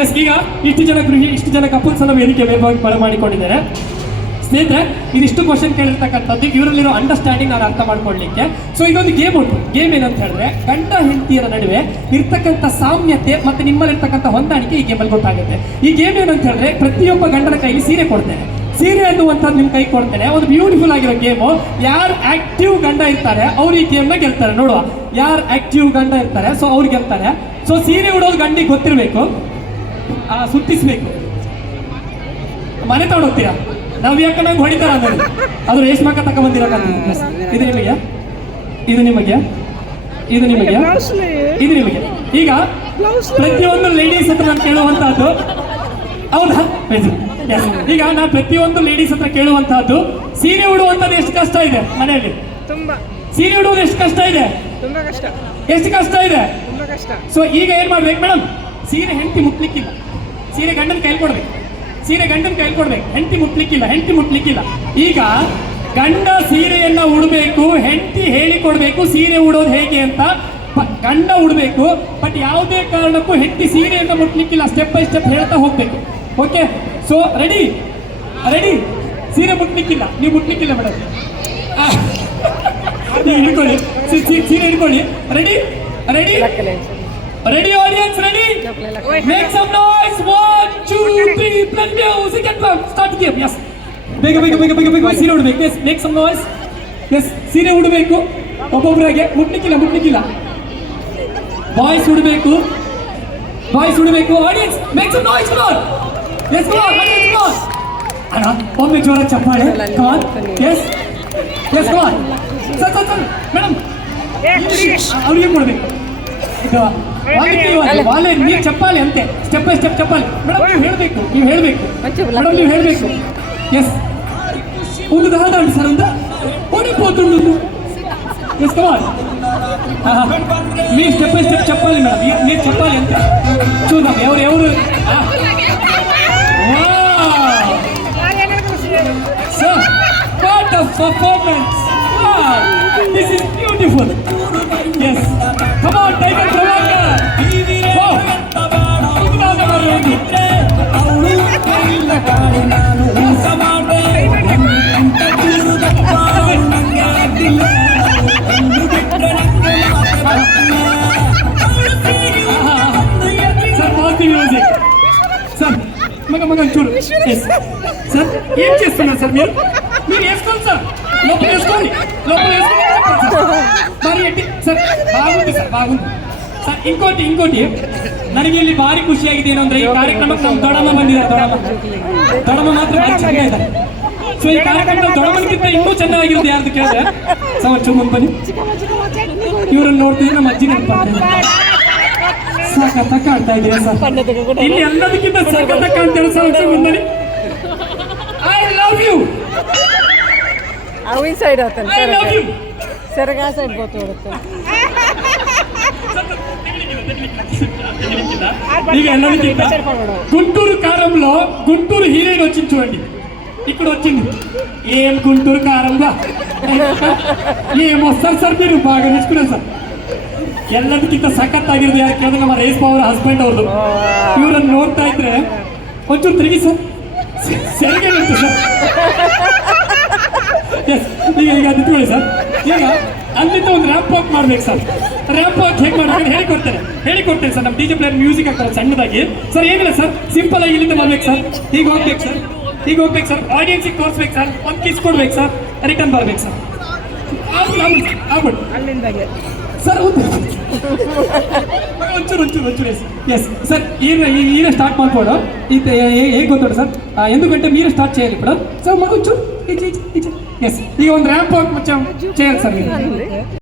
S, ಈಗ ಇಷ್ಟು ಜನ ಕಪಲ್ಸ್ ಅನ್ನು ವೇದಿಕೆ ವೇಗವಾಗಿ ಬರಮಾಡಿಕೊಂಡಿದ್ದಾರೆ. ಸ್ನೇಹಿತರೆ, ಇದಿಷ್ಟು ಕ್ವಶನ್ ಕೇಳಿರ್ತಕ್ಕಂಥದ್ದು ಇವರಲ್ಲಿರೋ ಅಂಡರ್ಸ್ಟ್ಯಾಂಡಿಂಗ್ ನಾನು ಅರ್ಥ ಮಾಡ್ಕೊಳ್ಳಿಕ್ಕೆ. ಸೊ ಇದೊಂದು ಗೇಮ್ ಉಂಟು. ಗೇಮ್ ಏನಂತ ಹೇಳಿದ್ರೆ, ಗಂಡ ಹೆಂಡತಿಯರ ನಡುವೆ ಇರ್ತಕ್ಕಂಥ ಸಾಮ್ಯತೆ ಮತ್ತೆ ನಿಮ್ಮಲ್ಲಿರ್ತಕ್ಕಂಥ ಹೊಂದಾಣಿಕೆ ಈ ಗೇಮಲ್ಲಿ ಗೊತ್ತಾಗುತ್ತೆ. ಈ ಗೇಮ್ ಏನಂತ ಹೇಳಿದ್ರೆ, ಪ್ರತಿಯೊಬ್ಬ ಗಂಡನ ಕೈಲಿ ಸೀರೆ ಕೊಡ್ತೇನೆ. ಸೀರೆ ಅನ್ನುವಂಥದ್ದು ನಿಮ್ಮ ಕೈ ಕೊಡ್ತೇನೆ. ಒಂದು ಬ್ಯೂಟಿಫುಲ್ ಆಗಿರೋ ಗೇಮು. ಯಾರು ಆಕ್ಟಿವ್ ಗಂಡ ಇರ್ತಾರೆ ಅವ್ರು ಈ ಗೇಮ್ನ ಗೆಲ್ತಾರೆ. ನೋಡುವ, ಯಾರು ಆಕ್ಟಿವ್ ಗಂಡ ಇರ್ತಾರೆ ಸೊ ಅವ್ರು ಗೆಲ್ತಾರೆ. ಸೊ ಸೀರೆ ಉಡೋದು ಗಂಡಿಗೆ ಗೊತ್ತಿರಬೇಕು, ಸುತ್ತಿಸ್ಬೇಕು. ಮನೆ ತಗೊಂಡೋಗ್ತೀರಾ, ನಾವು ಯಾಕಂದ್ರೆ ಹೊಡಿತಾರ ಅಂದ್ರೆ ಅದು ರೇಷ್ಮಕ್ಕ ತಕ ಬಂದಿರಕಂತ. ಇದು ನಿಮಗೆ, ಇದು ನಿಮಗೆ, ಇದು ನಿಮಗೆ, ಇದು ನಿಮಗೆ. ಈಗ ಪ್ರತಿಯೊಂದು ಲೇಡೀಸ್ ಹತ್ರ ನಾನು ಕೇಳುವಂತಹದ್ದು, ಹೌದಾ? ಈಗ ನಾನು ಪ್ರತಿಯೊಂದು ಲೇಡೀಸ್ ಹತ್ರ ಕೇಳುವಂತಹದ್ದು, ಸೀರೆ ಉಡುವಂತದ್ದು ಎಷ್ಟು ಕಷ್ಟ ಇದೆ ಮನೆಯಲ್ಲಿ? ಸೀರೆ ಉಡುವುದು ಎಷ್ಟು ಕಷ್ಟ ಇದೆ? ಎಷ್ಟು ಕಷ್ಟ ಇದೆ? ಸೊ ಈಗ ಏನ್ ಮಾಡ್ಬೇಕು ಮೇಡಮ್? ಸೀರೆ ಹೆಂಡತಿ ಮುಟ್ಲಿಕ್ಕಿಲ್ಲ, ಸೀರೆ ಗಂಡನ ಕೈಲಿ ಕೊಡ್ಬೇಕು. ಸೀರೆ ಗಂಡನ ಕೈಲಿ ಕೊಡ್ಬೇಕು, ಹೆಂಡತಿ ಮುಟ್ಲಿಕ್ಕಿಲ್ಲ. ಈಗ ಗಂಡ ಸೀರೆಯನ್ನ ಉಡಬೇಕು, ಹೆಂಡತಿ ಹೇಳಿಕೊಡ್ಬೇಕು ಸೀರೆ ಉಡೋದು ಹೇಗೆ ಅಂತ. ಗಂಡ ಉಡಬೇಕು, ಬಟ್ ಯಾವುದೇ ಕಾರಣಕ್ಕೂ ಹೆಂಡತಿ ಸೀರೆಯನ್ನ ಮುಟ್ಲಿಕ್ಕಿಲ್ಲ. ಸ್ಟೆಪ್ ಬೈ ಸ್ಟೆಪ್ ಹೇಳ್ತಾ ಹೋಗ್ಬೇಕು. Okay, so ready? ಸೀರೆ ಮುಟ್ಲಿಕ್ಕಿಲ್ಲ, ನೀವು ಮುಟ್ಲಿಕ್ಕಿಲ್ಲ ಮೇಡಮ್. ಹಿಡ್ಕೊಳ್ಳಿ, ಸೀರೆ ಹಿಡ್ಕೊಳ್ಳಿ. Ready audience, ready? Make some noise. 1 2 3 play music and start the game. Yes, ಬೇಗ ಸೀರೆ ಉಡಬೇಕು. Yes, make some noise. Yes, ಸೀರೆ ಉಡಬೇಕು ಒಬ್ಬೊಬ್ಬರಾಗೆ. ಮುಟ್ಲಿಕ್ಕಿಲ್ಲ. Boys ಉಡಬೇಕು. Audience, make some noise. Come on. Yes, come on. Audience, come on. ಅಣ್ಣ, ಒಮ್ಮೆ ಜೋರ ಚಪ್ಪಾಳೆ. Come on. Yes, come on. Sir madam, ಅವ್ರಿಗೆ ಕೊಡ್ಬೇಕು. ನೀವು ಚಪ್ಪಾಳೆ ಅಂತೆ, ಸ್ಟೆಪ್ ಬೈ ಸ್ಟೆಪ್ ಚಪ್ಪಾಳೆ. ಮೇಡಮ್ ನೀವು ಹೇಳಬೇಕು. ಎಸ್, ಒಂದು ದಾದಾಂಡು ಸರ್ ಅಂತ ಓಡಿపోతుండు. Yes, come on. మీ స్టెప్ బై స్టెప్ చెప్పాలి మేడం, మీరు చెప్పాలి అంతే. చూద్దాం ఎవరు. Sir, what a performance. Wow, this is beautiful. Yes, come on Tiger Prabhakar. Wow, ಉದಾಹರಣೆ ಮಾಡಿ. Sir, positive music. ಸರ್, ಮಗ ಚೂರು. ಎಸ್ ಸರ್, ಏನ್ చేస్తున్నారు సార్? మీరు వేసుకోండి సార్, లోపల వేసుకోండి. మరి ఎట్టి సార్, బాగుంది సార్. ఇంకోటి ನನಗೆ ಇಲ್ಲಿ ಭಾರಿ ಖುಷಿಯಾಗಿದೆ ಏನಂದ್ರೆ, ಈ ಕಾರ್ಯಕ್ರಮಕ್ಕೆ ನಮ್ಮ ದೊಡಮ್ಮ ಬಂದಿದ್ದಾರೆ. ದೊಡಮ್ಮ ಮಾತ್ರ ಭಾರಿ ಚೆಂದ ಇದ್ದಾರೆ. ಸೊ ಈ ಕಾರ್ಯಕ್ರಮ ದೊಡಮ್ಮನಿಗಿಂತ ಇನ್ನೂ ಚೆನ್ನಾಗಿರೋದು ಯಾರ್ದು ಕೇಳಿದ್ರೆ, ಚುಮ್ಮನ್ ಬನ್ನಿ. ಇವರನ್ನು ನೋಡ್ತಿದ್ರೆ ನಮ್ಮ ಅಜ್ಜಿ ಸಖತ್ತ ಕಾಣ್ತಾ ಇದೆಯಾ ಸರ್? ಇಲ್ಲಿ ಎಲ್ಲದಕ್ಕಿಂತ ಸಖತ್ತ ಕಾಣ್ತಾರೆ ಸರ್. ಚುಮ್ಮನ್ ಬನ್ನಿ. I love you. ಅವಿನ ಸೈಡ್ ಹೋಗ್ತಾನೆ, ಐ ಲವ್ ಯು. ಸೆರಗಾ ಸೈಡ್ ಹೋಗುತ್ತೆ. ಈಗ ಎಲ್ಲದಕ್ಕಿಂತ గుంటూరు కారంలో గుంటూరు హీరోయిన్ వచ్చింది చూడండి. ఇక్కడ వచ్చింది. ఏం గుంటూరు కారంగా ఏమొస్తారు సార్? మీరు బాగా నేర్చుకున్నారు సార్. ಎಲ್ಲದಕ್ಕಿಂತ ಸಖತ್ತಾಗಿರೋದು ಯಾಕೆ ಅಂದ್ರೆ, ನಮ್ಮ ರೇಸ್ ಪವರ್ ಹಸ್ಬೆಂಡ್ ಅವ್ರದ್ದು. ಇವರನ್ನು ನೋಡ್ತಾ ಇದ್ರೆ ಒಂಚೂರು ತಿರುಗಿ ಸರ್, ಸೆರಗೆ ಉಂಟು ಸರ್. ಎಸ್, ಈಗ ನಿಂತ್ಕೊಳ್ಳಿ ಸರ್. ಈಗ ಅಲ್ಲಿಂದ ಒಂದು ರ್ಯಾಂಪ್ ವಾಕ್ ಮಾಡ್ಬೇಕು ಸರ್. ರ್ಯಾಂಪ್ ವಾಕ್ ಹೇಗೆ ಮಾಡ್ಬೇಕು ಹೇಳಿಕೊಡ್ತೇನೆ ಸರ್. ನಮ್ಮ ಡಿಜೆ ಪ್ಲೇಯರ್ ಮ್ಯೂಸಿಕ್ ಹಾಕ್ತಾರೆ ಸಣ್ಣದಾಗಿ. ಸರ್ ಏನಿಲ್ಲ ಸರ್, ಸಿಂಪಲ್ ಆಗಿ ಇಲ್ಲಿಂದ ಬರ್ಬೇಕು ಸರ್. ಈಗ ಹೋಗ್ಬೇಕು ಸರ್. ಆಡಿಯನ್ಸಿಗೆ ತೋರಿಸ್ಬೇಕು ಸರ್. ಒಂದು ಕಿಸ್ ಕೊಡ್ಬೇಕು ಸರ್. ರಿಟರ್ನ್ ಬರ್ಬೇಕು ಸರ್. ಆಗ್ಬಿಟ್ಟು ಸರ್ ಒಂಚೂರು. ಎಸ್ ಸರ್, ఈయన స్టార్ట్ ಮಾಡ್కోడు. ಹೇಗೆ ಗೊತ್ತೋಡು ಸರ್, ఎందుకంటే మీరు స్టార్ట్ చేయాలి ఇప్పుడు సార్. మాకు ఎస్, ಈಗ ಒಂದು ರ್ಯಾಂಪ್ ವಾಕ್ చేయాలి సార్ మీరు.